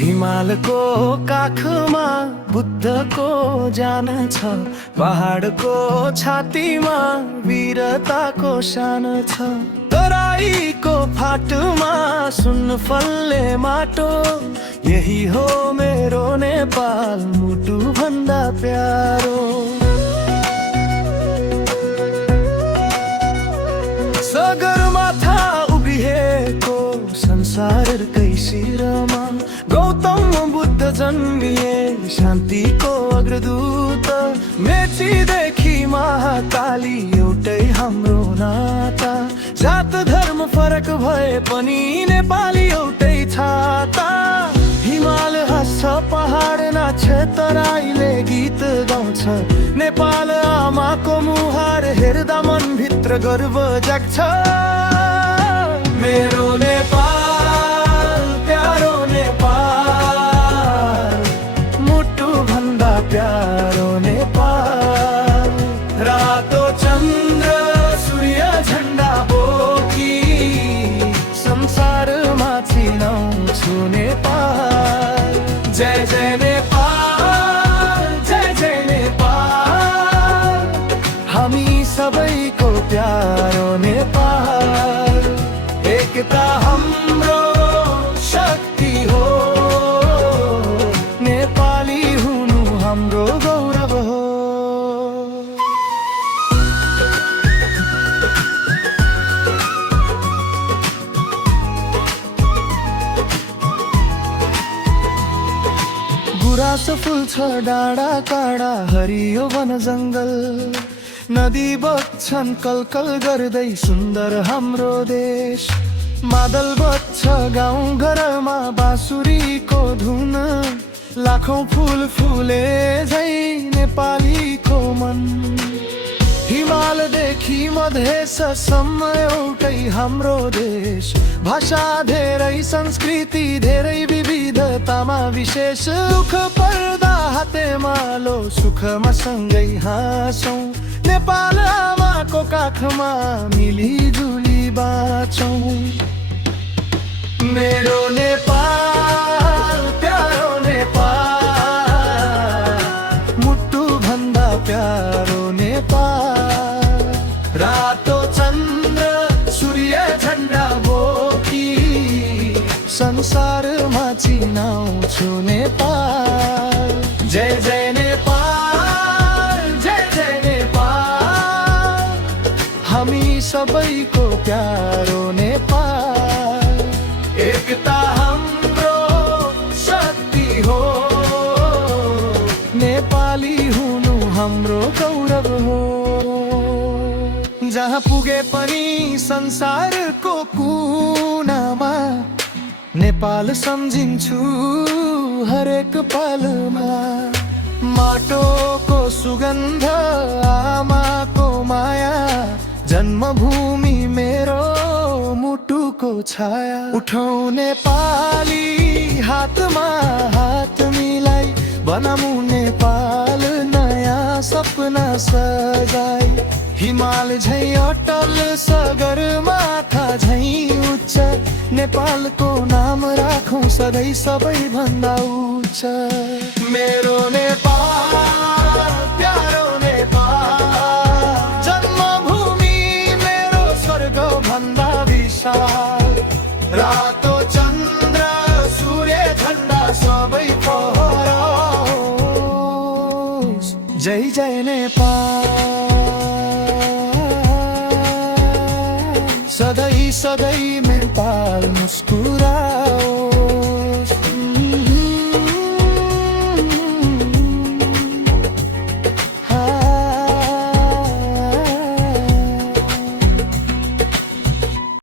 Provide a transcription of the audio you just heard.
हिमालको काखमा बुद्धको जान छ, पहाडको छातीमा वीरताको शान छ। तराईको फाटमा सुन फल्ने माटो, यही हो मेरो नेपाल मुटु भन्दा प्यारो। सगरमाथा उभिएको संसारकै शिरमा, गौतम बुद्ध जन्मिए शान्तिको अग्रदूत। मेचीदेखि महाकाली एउटै हाम्रो नाता, जात धर्म फरक भए पनि नेपाली एउटै छाता। हिमाल हाँस्छ पहाड नाच्छ, तराईले गीत गाउँछ, नेपाल आमाको मुहार हेर्दा मनभित्र गर्व जाग्छ। मेरो नेपाल प्यारो नेपाल, मुटु भन्दा प्यारो नेपाल। रातो चन्द्र सूर्य झण्डा बोकी, संसारमा चिनाउँछु नेपाल। जय जय नेपाल, जय जय नेपाल, हामी सबैको प्यारो नेपाल। एकता हाम्रो शक्ति हो, नेपाली हुनु हाम्रो गौरव हो। गुराँस फुल्छ डाँडा काँडा, हरियो वन जङ्गल, नदी बग्छन् कलकल गर्दै सुन्दर हाम्रो देश। मादल बज्छ गाउँ घरमा बाँसुरीको धुन, लाखौँ फुल फुले झै नेपालीको मन। हिमालदेखि मधेससम्म एउटै हाम्रो देश, भाषा धेरै संस्कृति धेरै विविधतामा विशेष। दुःख पर्दा हातेमालो, सुखमा सँगै हाँसौँ, नेपाल आमाको काखमा मिलिजुली बाँचौँ। मेरो नेपाल प्यारो नेपाल, मुटु भन्दा प्यारो नेपाल। रातो चन्द्र सूर्य झण्डा बोकी, संसारमा चिनाउँछु नेपाल। जय जय नेपाल, जय जय नेपाल, हामी सबैको प्यारो नेपाल। एकता हाम्रो शक्ति हो, नेपाली हुनु हाम्रो गौरव हो। जहाँ पुगे पनि संसारको कुनामा, नेपाल सम्झिन्छु हरेक पलमा। माटोको सुगन्ध, आमाको माया, जन्मभूमि मेरो मुटुको छाया। उठौँ नेपाली हातमा हात मिलाई, बनाऊ नेपाल नयाँ सपना सजाई। हिमाल झै अटल सगरमाथा झै उच्च, नेपालको नाम राखौँ सधैँ सबैभन्दा उच्च। मेरो नेपाल प्यारो नेपाल, जन्मभूमि मेरो स्वर्ग भन्दा विशाल। रातो चन्द्र सूर्य झण्डा सबै फहराओस्, जय जय नेपाल। सधैँ सधैँ नेपाल